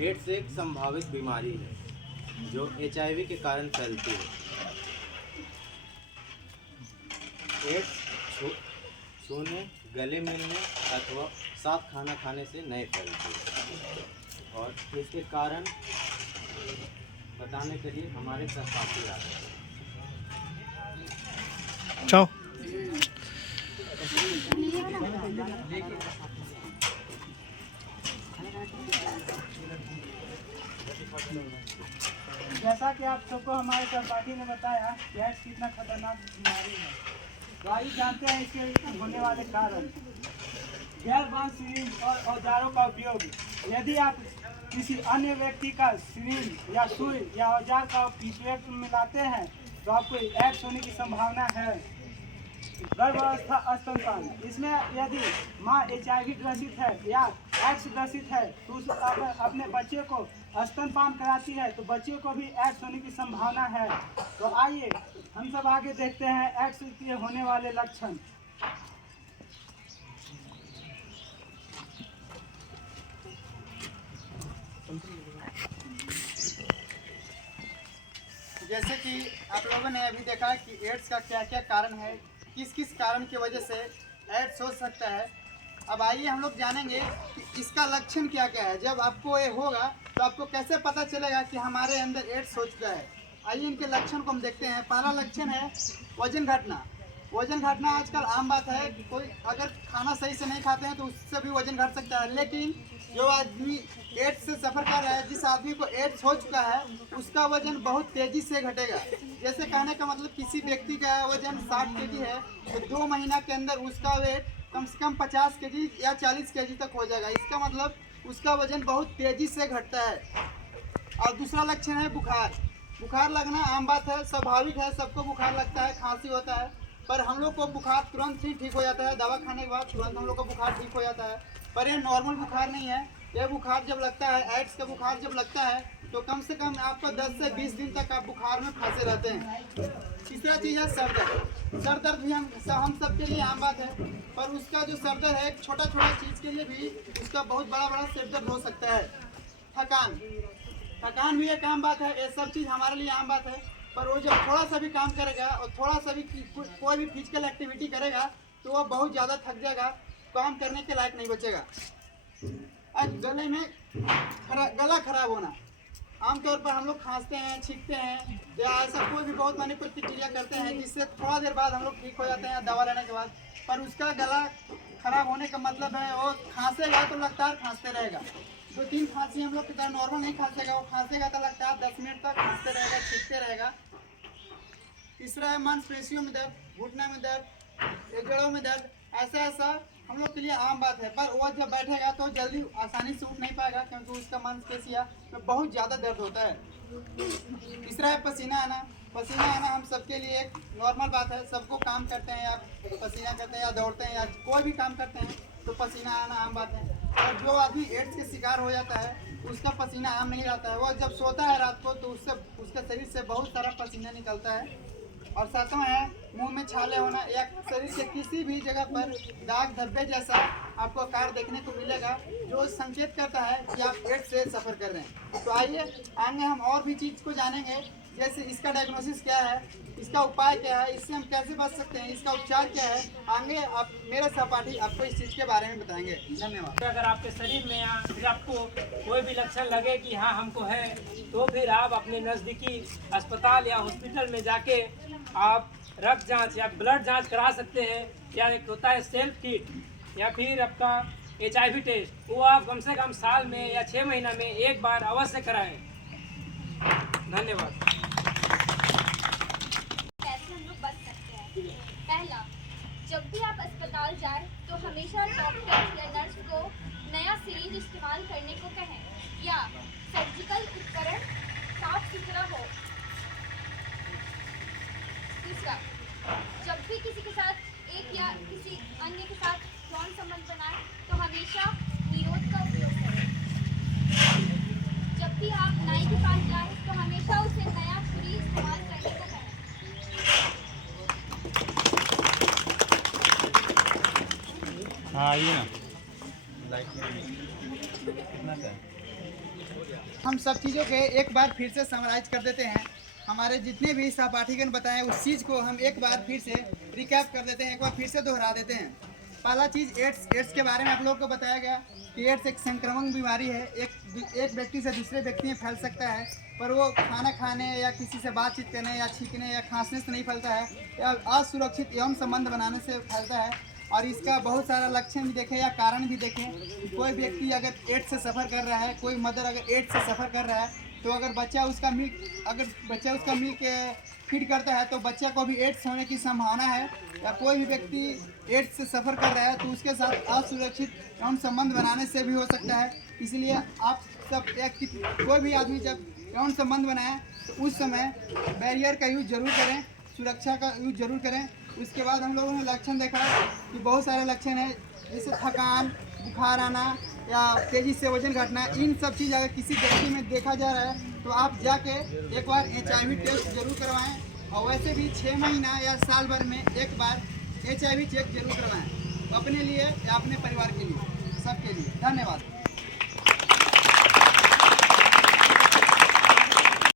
Ads एक संभावित बीमारी है जो एचआईवी के कारण फैलती है। एड्स छूने, गले मिलने अथवा साथ खाना खाने से नहीं फैलती है और इसके कारण बताने के लिए हमारे सहपाठी आ रहे हैं। चाओ जैसा कि आप सबको हमारे सहपाठी ने बताया कि एड्स कितना खतरनाक बीमारी है, तो आइए जानते हैं इसके होने वाले कारण। गैरबांध सिरिंज और औजारों का उपयोग। यदि आप किसी अन्य व्यक्ति का सिरिंज या सुई या औजार का पेट में मिलाते हैं तो आपको एड्स होने की संभावना है। गर्भावस्था स्तनपान। इसमें यदि माँ HIV ग्रसित है या एड्स ग्रसित है तो उस अपने बच्चे को स्तनपान कराती है तो बच्चे को भी एड्स होने की संभावना है। तो आइए हम सब आगे देखते हैं एड्स के होने वाले लक्षण। जैसे कि आप लोगों ने अभी देखा कि एड्स का क्या क्या कारण है, किस किस कारण की वजह से एड्स हो सकता है। अब आइए हम लोग जानेंगे कि इसका लक्षण क्या क्या है। जब आपको ये होगा तो आपको कैसे पता चलेगा कि हमारे अंदर एड्स हो चुका है। आइए इनके लक्षण को हम देखते हैं। पहला लक्षण है वजन घटना। वजन घटना आजकल आम बात है। कोई अगर खाना सही से नहीं खाते हैं तो उससे भी वजन घट सकता है, लेकिन जो आदमी एड्स से सफ़र कर रहा है, जिस आदमी को एड्स हो चुका है उसका वजन बहुत तेज़ी से घटेगा। जैसे कहने का मतलब किसी व्यक्ति का वजन 60 kg है तो 2 महीना के अंदर उसका वेट कम से कम 50 kg या 40 kg तक हो जाएगा। इसका मतलब उसका वजन बहुत तेज़ी से घटता है। और दूसरा लक्षण है बुखार। बुखार लगना आम बात है, स्वाभाविक है, सबको बुखार लगता है, खांसी होता है, पर हम लोग को बुखार तुरंत ही ठीक हो जाता है। दवा खाने के बाद तुरंत हम लोग को बुखार ठीक हो जाता है, पर ये नॉर्मल बुखार नहीं है। ये बुखार जब लगता है, एड्स का बुखार जब लगता है तो कम से कम आपको 10 से 20 दिन तक आप बुखार में फंसे रहते हैं। तीसरा चीज़ है सर दर्द। सर दर्द भी हम सब के लिए आम बात है, पर उसका जो सर दर्द है एक छोटा छोटा चीज़ के लिए भी उसका बहुत बड़ा बड़ा सिर दर्द हो सकता है। थकान भी एक आम बात है। ये सब चीज़ हमारे लिए आम बात है, पर वो जब थोड़ा सा भी काम करेगा और थोड़ा सा भी कोई भी फिजिकल एक्टिविटी करेगा तो वह बहुत ज़्यादा थक जाएगा, काम करने के लायक नहीं बचेगा। गले में गला खराब होना। आमतौर पर हम लोग खांसते हैं, छींकते हैं या ऐसा कोई भी बहुत मानी प्रतिक्रिया करते हैं जिससे थोड़ा देर बाद हम लोग ठीक हो जाते हैं दवा लेने के बाद, पर उसका गला खराब होने का मतलब है वो खांसेगा तो लगातार खांसते रहेगा। 2-3 खांसी हम लोग की तरह नॉर्मल नहीं खांसेगा, वो खांसेगा तो लगातार 10 मिनट तक खांसते रहेगा, छींकते रहेगा। तीसरा है मांसपेशियों में दर्द, घुटने में दर्द, जड़ों में दर्द। ऐसा हम लोग के लिए आम बात है, पर वो जब बैठेगा तो जल्दी आसानी से उठ नहीं पाएगा क्योंकि उसका मांसपेशियाँ में बहुत ज़्यादा दर्द होता है। तीसरा है पसीना आना। पसीना आना हम सबके लिए एक नॉर्मल बात है, सबको काम करते हैं या पसीना करते हैं या दौड़ते हैं या कोई भी काम करते हैं तो पसीना आना आम बात है। और जो आदमी एड्स के शिकार हो जाता है उसका पसीना आम नहीं रहता है। वो जब सोता है रात को तो उससे उसके शरीर से बहुत सारा पसीना निकलता है। और सातवां है मुंह में छाले होना या शरीर के किसी भी जगह पर दाग धब्बे जैसा आपको आकार देखने को मिलेगा, जो संकेत करता है कि आप एड्स से सफ़र कर रहे हैं। तो आइए आगे हम और भी चीज़ को जानेंगे, जैसे इसका डायग्नोसिस क्या है, इसका उपाय क्या है, इससे हम कैसे बच सकते हैं, इसका उपचार क्या है। आगे आप मेरे सहपाठी आपको इस चीज़ के बारे में बताएंगे। धन्यवाद। अगर आपके शरीर में या फिर आपको कोई भी लक्षण लगे कि हाँ हमको है, तो फिर आप अपने नज़दीकी अस्पताल या हॉस्पिटल में जाके आप रक्त जांच या ब्लड जांच करा सकते हैं, या एक होता है सेल्फ किट या फिर आपका HIV टेस्ट, वो आप कम से कम साल में या 6 महीना में एक बार अवश्य कराएं। धन्यवाद। कैसे हम लोग बच सकते हैं? पहला, जब भी आप अस्पताल जाएं तो हमेशा डॉक्टर या नर्स को नया सिरिंज इस्तेमाल करने को कहें या सर्जिकल उपकरण साफ सुथरा हो। तीसरा, जब भी किसी के साथ एक या किसी अन्य के साथ यौन संबंध बनाए तो हमेशा निरोध का उपयोग करें। जब भी आप नाई के पास जाएं तो हमेशा उसे नया छुरी इस्तेमाल करने को कहें। हाँ आइए ना। कितना का है? हम सब चीज़ों के एक बार फिर से समराइज कर देते हैं। हमारे जितने भी सहपाठीगण बताएं उस चीज़ को हम एक बार फिर से रिकैप कर देते हैं, एक बार फिर से दोहरा देते हैं। पहला चीज़ एड्स के बारे में आप लोगों को बताया गया कि एड्स एक संक्रामक बीमारी है, एक व्यक्ति से दूसरे व्यक्ति में फैल सकता है, पर वो खाना खाने या किसी से बातचीत करने या छींकने या खांसने से नहीं फैलता है, या असुरक्षित यौन संबंध बनाने से फैलता है। और इसका बहुत सारा लक्षण भी देखें या कारण भी देखें। कोई व्यक्ति अगर एड्स से सफ़र कर रहा है, कोई मदर अगर एड्स से सफ़र कर रहा है, तो अगर बच्चा उसका मिल्क फीड करता है तो बच्चा को भी एड्स होने की संभावना है। या कोई भी व्यक्ति एड्स से सफ़र कर रहा है तो उसके साथ असुरक्षित यौन संबंध बनाने से भी हो सकता है। इसलिए आप सब कोई भी आदमी जब यौन संबंध बनाए तो उस समय बैरियर का यूज़ जरूर करें, सुरक्षा का यूज़ जरूर करें। उसके बाद हम लोगों ने लक्षण देखा कि बहुत सारे लक्षण हैं, जैसे थकान, बुखार आना या तेज़ी से वजन घटना। इन सब चीज़ अगर किसी व्यक्ति में देखा जा रहा है तो आप जाके एक बार HIV टेस्ट जरूर करवाएं, और वैसे भी 6 महीना या साल भर में एक बार HIV चेक जरूर करवाएं, अपने लिए या अपने परिवार के लिए, सबके लिए। धन्यवाद।